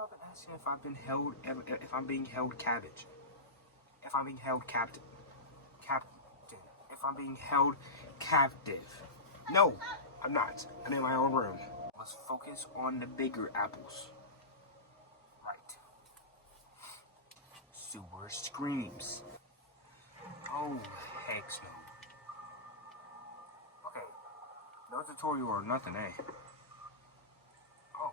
y'all been asking if I've been held, if I'm being held cabbage. If I'm being held captive. If I'm being held captive. No, I'm not. I'm in my own room. Let's focus on the bigger apples. Right. Sewer screams. Oh, heck no. Okay. No tutorial or nothing, eh? Oh.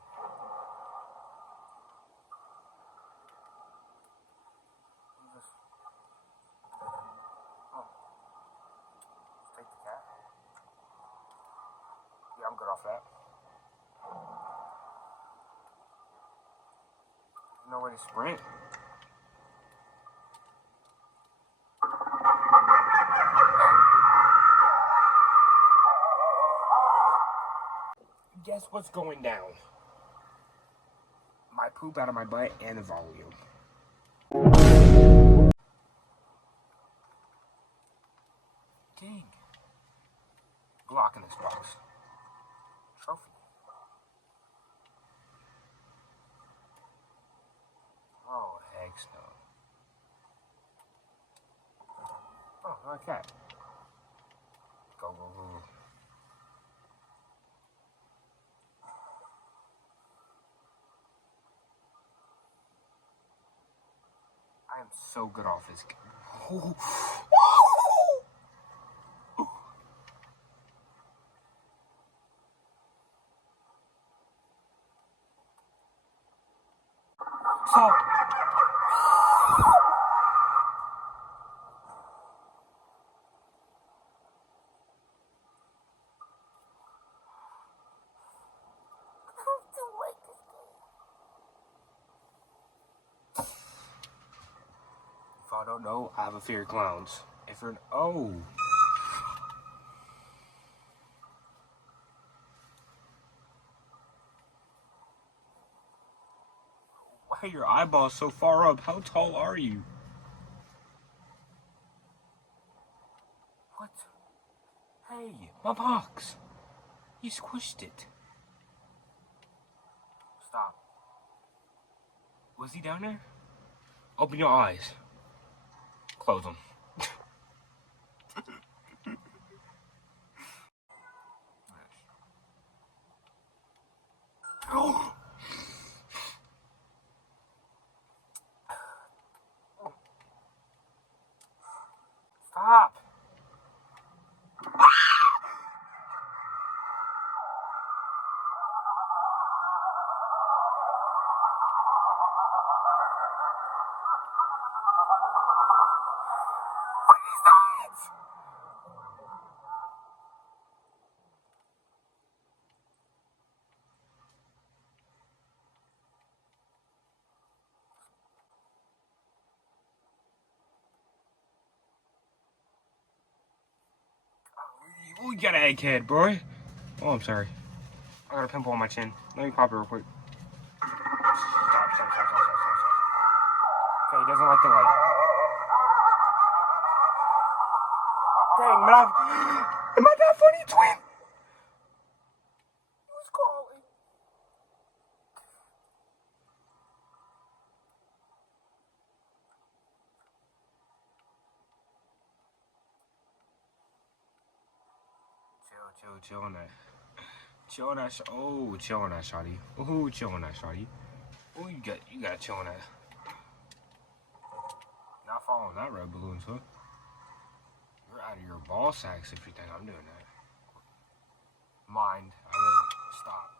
Oh. Take the cat. Yeah, I'm good off that. No way to sprint. Guess what's going down? My poop out of my butt and the volume. King. Glock in this box. Trophy. Oh, heck no. Oh, okay. Go, go, go. I am so good off this game. So, if I don't know, I have a fear of clowns. If you're oh. Why are your eyeballs so far up? How tall are you? What? Hey, my box. You squished it. Stop. Was he down there? Open your eyes. Close them. Oh. Stop. What is that? Oh, you got an egghead, boy. Oh, I'm sorry. I got a pimple on my chin. Let me pop it real quick. Stop. Okay, he doesn't like the light. Dang, man, am I that funny, twin? He was calling. Chill on that. Chill on that. Chill on that, shawty. Ooh, chill on that, shawty. Ooh, you got chill on that. Not following that red balloon, huh? You're out of your ball sacks if you think I'm doing that. Mind. I mean, stop.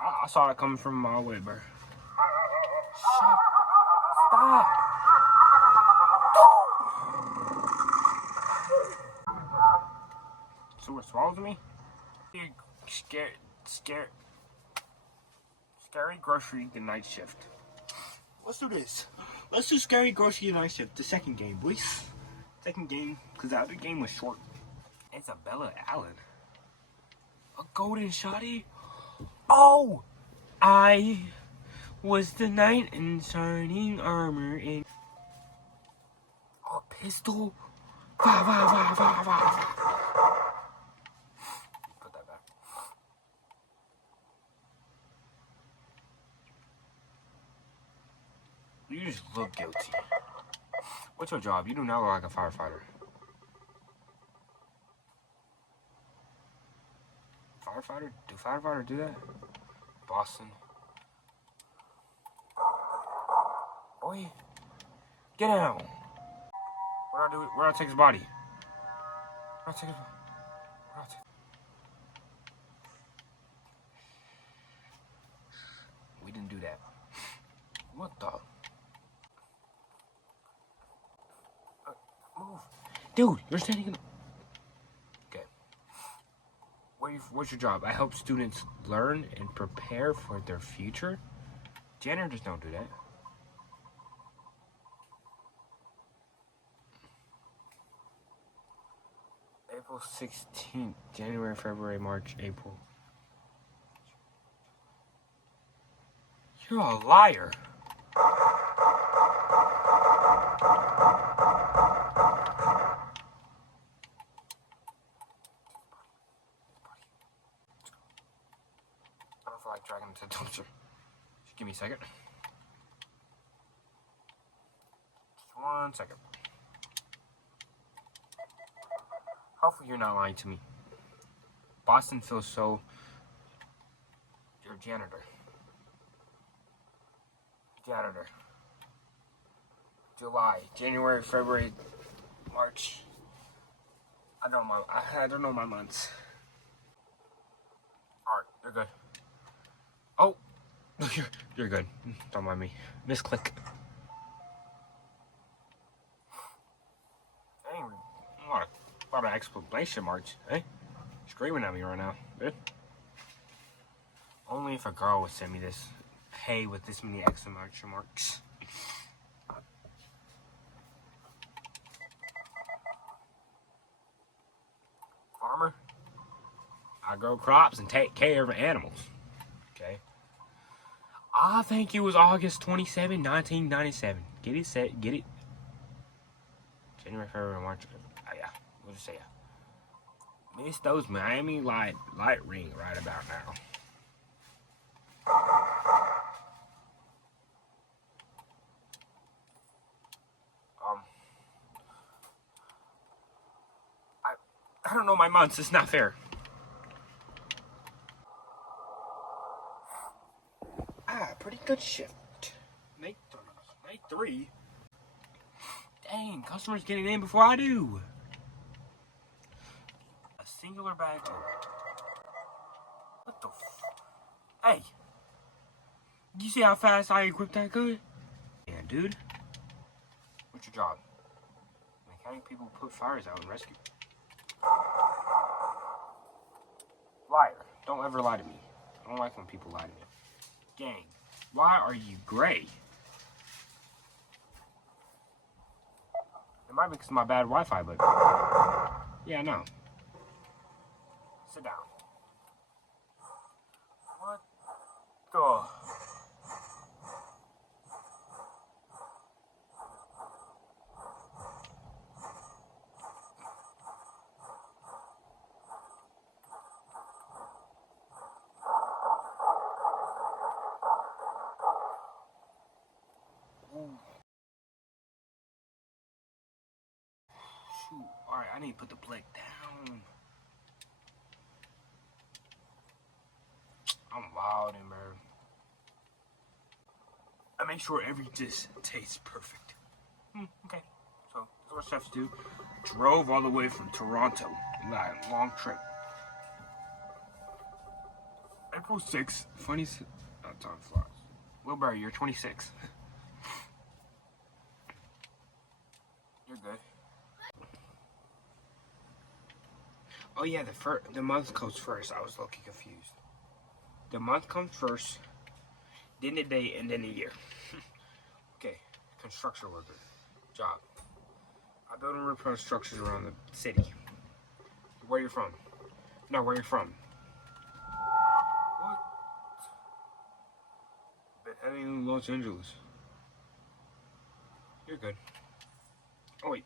I saw that coming from a mile away, bro. Shut. Stop. So what swallows me? Scary grocery the night shift. Let's do this. Let's do scary grocery the night shift. The second game, boys. Second game, because the other game was short. It's a Bella Allen. A golden shotty. Oh, I was the knight in shining armor and a pistol. Put that back. look guilty. What's your job? You do not look like a firefighter. Firefighter? Do firefighters do that? Boston. Boy, get out. Where'd I do it? Where'd I take his body? Where'd I take his body? Where'd I take... We didn't do that. What the? Move. Dude, you're standing in... Okay. What's your job? I help students learn and prepare for their future. Janitors don't do that. April 16th, January, February, March, April. You're a liar. I don't feel like dragging him to the dumpster. Just give me a second. Just 1 second. Hopefully you're not lying to me. Boston feels so... You're a janitor. Janitor. July, January, February, March. I don't know my months. Alright, you're good. Oh! You're good. Don't mind me. Misclick. Anyway, a lot of exclamation marks, eh? Screaming at me right now, eh? Only if a girl would send me this pay with this many exclamation marks. Farmer. I grow crops and take care of animals. Okay. I think it was August 27, 1997. Get it set, get it. January, February, March. Yeah, we'll just say yeah. Miss those Miami light ring right about now. I don't know my months. It's not fair. Pretty good shift. Night 3. Dang, customers getting in before I do. A singular bag. What the Hey. You see how fast I equipped that gun? Yeah, dude. What's your job? Mechanic people put fires out and rescue. Liar. Don't ever lie to me. I don't like when people lie to me. Gang, why are you gray? It might be because of my bad Wi-Fi, but... Yeah, no. Sit down. What the... Shoot. Alright, I need to put the plate down. I'm loud and man. I make sure every dish tastes perfect. Okay. So, that's what chefs do. Drove all the way from Toronto. Long trip. April 6th. Funny... Oh, time flies. Wilbur, you're 26. You're good. Oh yeah, the month comes first. I was looking confused. The month comes first, then the day, and then the year. Okay, construction worker. Job. I build and repair structures around the city. Where you from? No, where you from? What? Been heading in Los Angeles. You're good. Oh wait.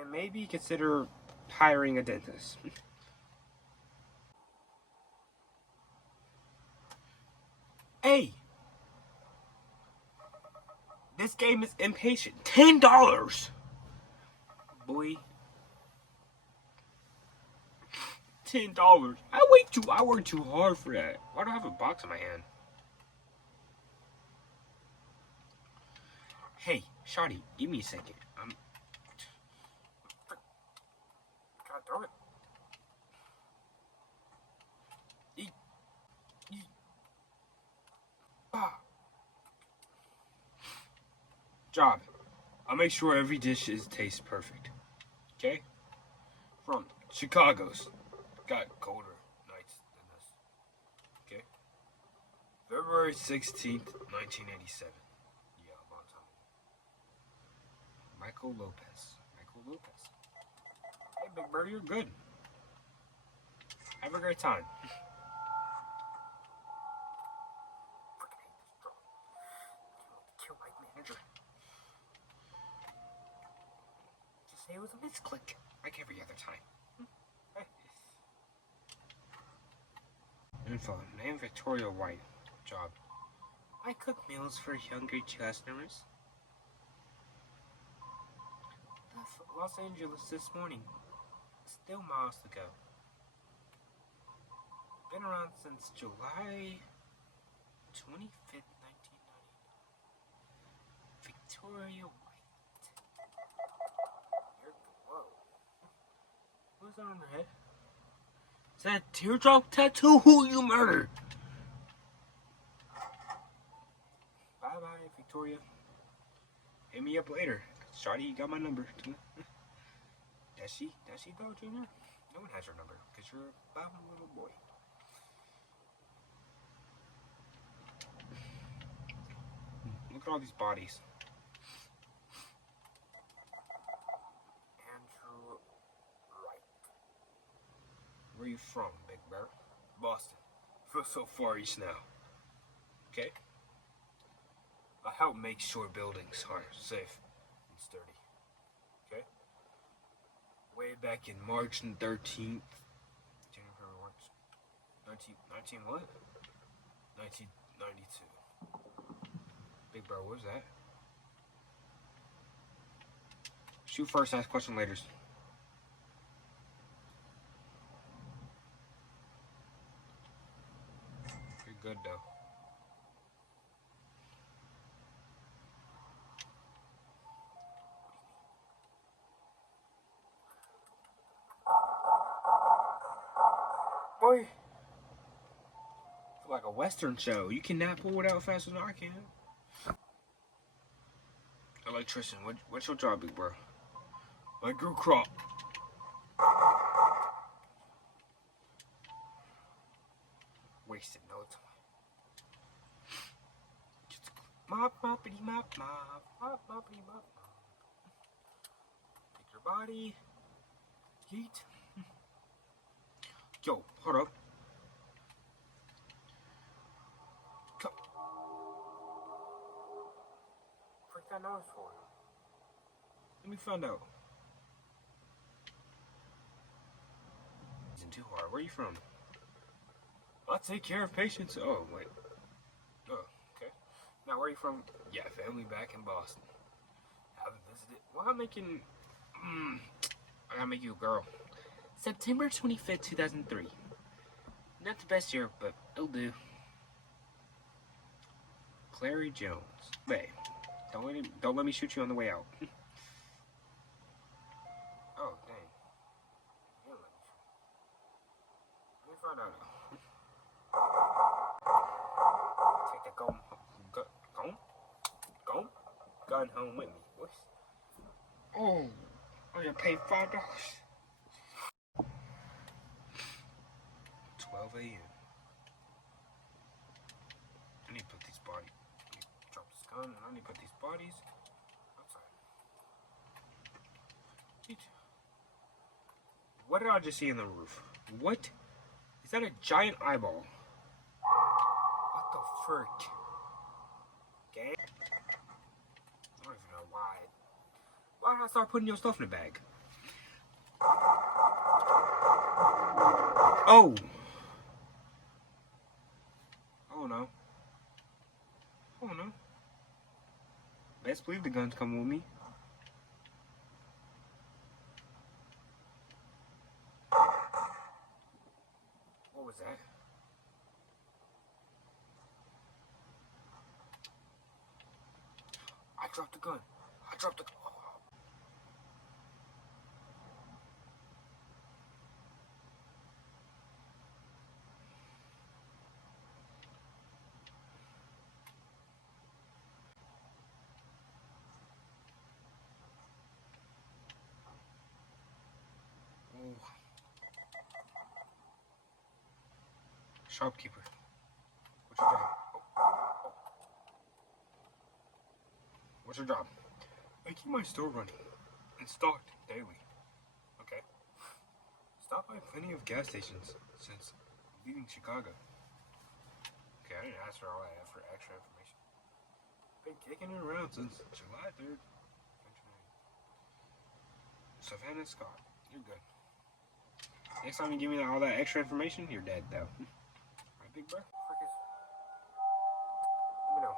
And maybe consider hiring a dentist. Hey! This game is impatient. $10, boy. $10. I worked too hard for that. Why do I have a box in my hand? Hey, Shawty, give me a second. Gotta throw it. Job. I'll make sure every dish tastes perfect. Okay? From Chicago's. Got colder nights than this. Okay? February 16th, 1987. Yeah, a long time. Michael Lopez. Hey, Big Bird, you're good. Have a great time. Kill my manager. Just say it was a misclick, like every other time. Info. Name Victoria White. Job. I cook meals for younger customers. Los Angeles this morning. Still miles to go. Been around since July 25th, 1990. Victoria White. Whoa. What's that on her head? Is that a teardrop tattoo? Who you murdered? Bye-bye, Victoria. Hit me up later. Shawty, you got my number. Does she though, Junior? No one has your number, because you're a bobbing little boy. Look at all these bodies. Andrew Wright. Where are you from, Big Bear? Boston. Feel so far east now. Okay? I help make sure buildings are safe and sturdy. Okay? Way back in March 13th. January, March. 19 what? 1992. Big bro, what was that? Shoot first, ask question later. You're good though. Boy, like a Western show. You cannot pull it out faster than I can. Electrician, what's your job, big bro? I grew crop. Wasted no time. Just mop, moppity, mop, mop, mop, moppity, mop, mop. Pick your body. Yeet. Yo, hold up. Come. Freak that nose for? Let me find out. Isn't too hard. Where are you from? I take care of patients. Oh, wait. Oh, okay. Now, where are you from? Yeah, family back in Boston. Haven't visited. Well, I'm making. I gotta make you a girl. September 25th, 2003. Not the best year, but it'll do. Clary Jones. Wait. Don't let me shoot you on the way out. Oh, dang. You don't let me shoot. Let me find out. Take the gun home with me, boys. Oh, I'm gonna pay $5. 12 a.m. I need to put these bodies. Drop this gun, and I need to put these bodies outside. What did I just see in the roof? What? Is that a giant eyeball? What the frick? Okay. I don't even know why. Why did I start putting your stuff in the bag? Oh! Oh no. believe the guns come with me. What was that? I dropped the gun. I dropped the gun. Shopkeeper, what's your job? What's your job? I keep my store running and stocked daily. Okay. Stopped by plenty of gas stations since leaving Chicago. Okay, I didn't ask for all that for extra information. Been kicking it around since July 3rd. Savannah Scott, you're good. Next time you give me all that extra information, you're dead though. Right, big bro? Let me know.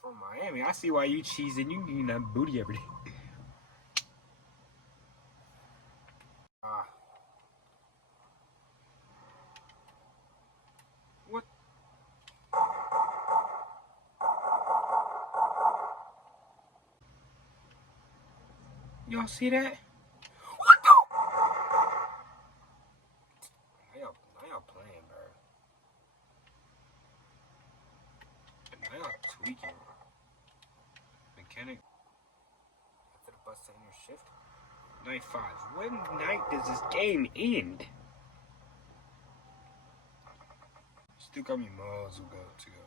From Miami, I see why you cheesing. You eating that booty every day. What? Y'all see that? What the? Now y'all playing, bro. Now y'all tweaking. Mechanic. After the bus to end your shift. Night 5. When night does this game end? Still got me miles to go. Okay.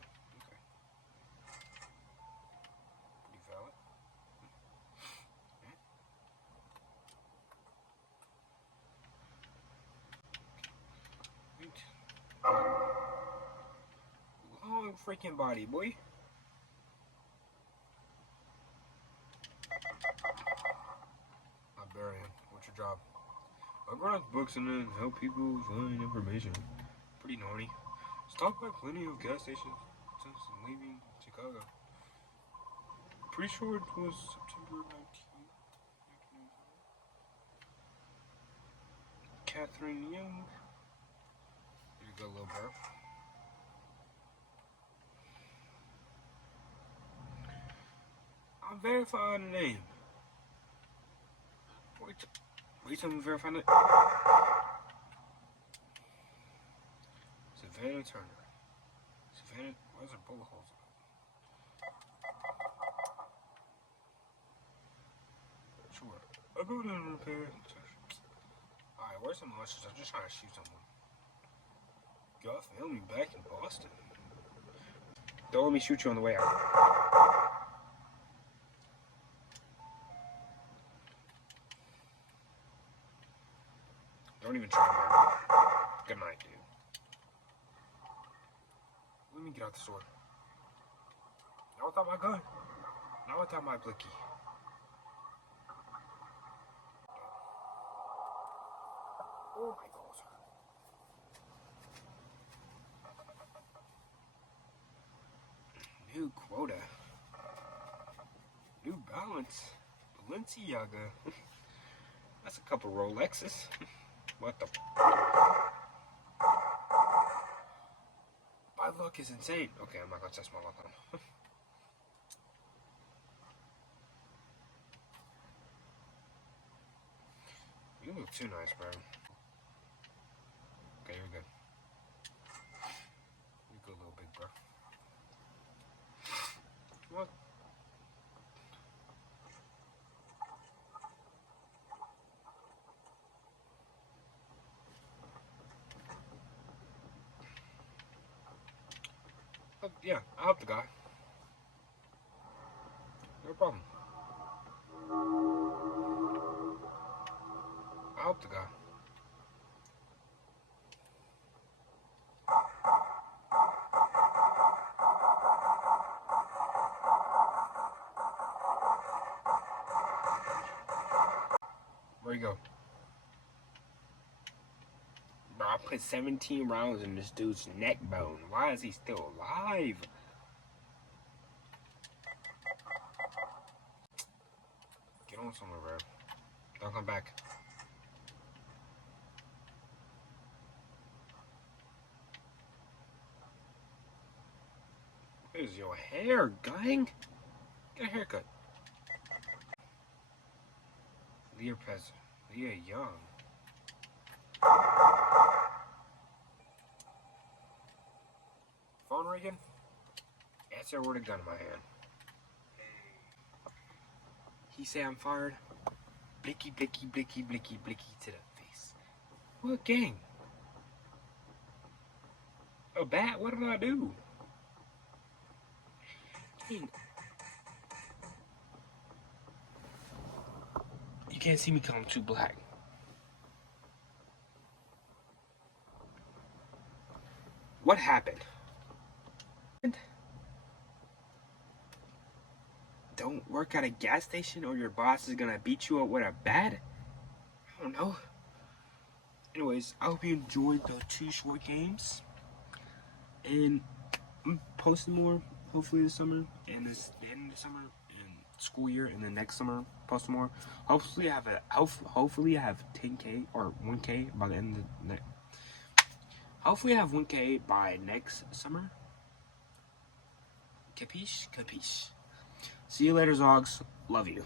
Pretty valid. Long freaking body, boy. Librarian, what's your job? I run books and then help people find information. Pretty naughty. Stopped by plenty of gas stations since leaving Chicago. Pretty sure it was September 19th. Catherine Young. Here you go, little bro. I'm verifying the name. Wait till I'm verifying it. Savannah Turner. Savannah, why is there bullet holes in it? Sure. I'll go down and repair. Alright, where's some lunches? I'm just trying to shoot someone. Y'all filmed me back in Boston. Don't let me shoot you on the way out. Don't even try, bro. Good night, dude. Let me get out the store. Not without my gun. Not without my blicky. Oh my God. New quota. New Balance. Balenciaga. That's a couple Rolexes. What the? My luck is insane. Okay, I'm not gonna test my luck on. You look too nice, bro. Okay, you're good. You're good, little big bro. What? Yeah, I'll help the guy. No problem. I'll help the guy. go. Bro, I put 17 rounds in this dude's neck bone. Why is he still alive? Get on somewhere, bro. Don't come back. Where's your hair, gang? Get a haircut. Leah Pez. Leah Young. Phone ringing? Answer with a gun in my hand. He say I'm fired. Blicky, blicky, blicky, blicky, blicky to the face. What gang? A bat? What did I do? Gang. You can't see me because I'm too black. What happened? Don't work at a gas station or your boss is gonna beat you up with a bat? I don't know. Anyways, I hope you enjoyed the 2 short games. And I'm posting more hopefully this summer and the end of the summer and school year and the next summer post more. Hopefully I have 10K or 1K by the end of the next. Hopefully I have 1K by next summer. Capiche? Capiche. See you later, Zogs. Love you.